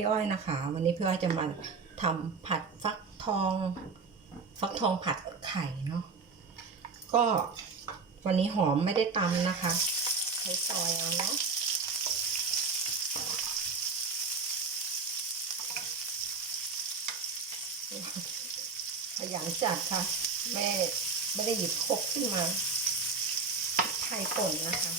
พี่อ้อยนะคะ วันนี้พี่อ้อยจะมาทำผัดฟักทอง ฟักทองผัดไข่เนาะก็วันนี้หอมไม่ได้ตำนะคะใช้ซอยเอาเนาะขยันจัดค่ะ แม่ไม่ได้หยิบครกขึ้นมาไข่ป่นนะคะ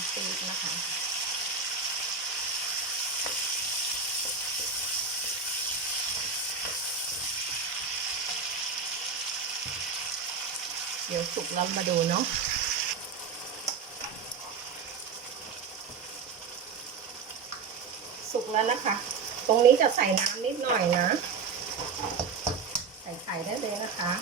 งปี๊บนะคะ เดี๋ยวสุกแล้วมาดูเนาะสุกแล้วนะคะ ตรงนี้จะใส่น้ำนิดหน่อยนะ ใส่ไข่ได้เลยนะคะ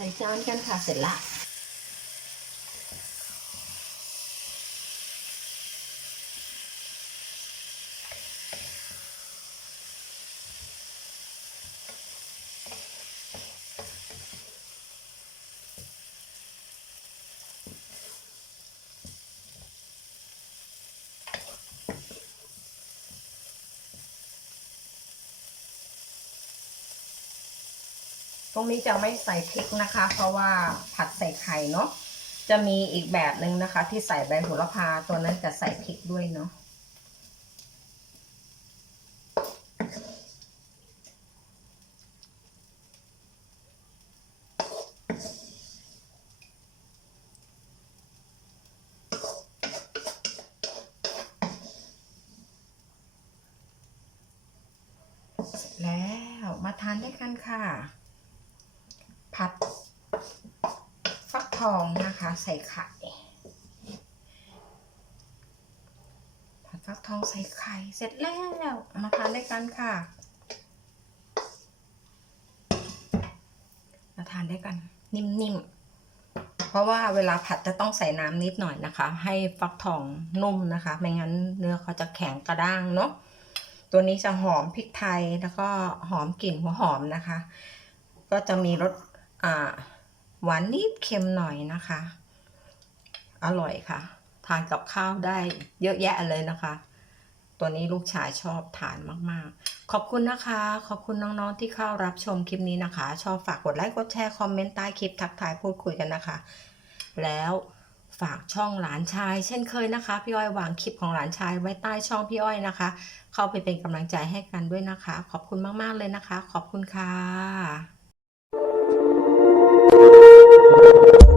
ใส่จานกันค่ะเสร็จละ ตรงนี้จะไม่ใส่พริกนะคะ เพราะว่าผัดใส่ไข่เนาะจะมีอีกแบบหนึ่งนะคะ ที่ใส่ใบโหระพาตัวนั้นจะใส่พริกด้วยเนาะแล้วมาทานด้วยกันค่ะ ผัด ฟัก ทองนะคะ ใส่ไข่ผัดฟักทองใส่ไข่เสร็จแล้วมาทานด้วยกันค่ะมาทานด้วยกัน นิ่มๆ เพราะว่าเวลาผัดจะต้องใส่น้ำนิดหน่อยนะคะ ให้ฟักทองนุ่มนะคะ ไม่งั้นเนื้อเขาจะแข็งกระด้างเนาะตัวนี้จะหอมพริกไทยแล้วก็หอมกลิ่นหัวหอมนะคะ ก็จะมีรสอ่า หวานนิดเค็มหน่อยนะคะ อร่อยค่ะ ทานกับข้าวได้เยอะแยะเลยนะคะ ตัวนี้ลูกชายชอบทานมากๆ ขอบคุณนะคะ ขอบคุณน้องๆที่เข้ารับชมคลิปนี้นะคะ ชอบฝากกดไลค์กดแชร์คอมเมนต์ใต้คลิปทักทายพูดคุยกันนะคะ แล้วฝากช่องหลานชาย เช่นเคยนะคะ พี่อ้อยวางคลิปของหลานชายไว้ใต้ช่องพี่อ้อยนะคะ เข้าไปเป็นกำลังใจให้กันด้วยนะคะ ขอบคุณมากๆเลยนะคะ ขอบคุณค่ะ Thank you.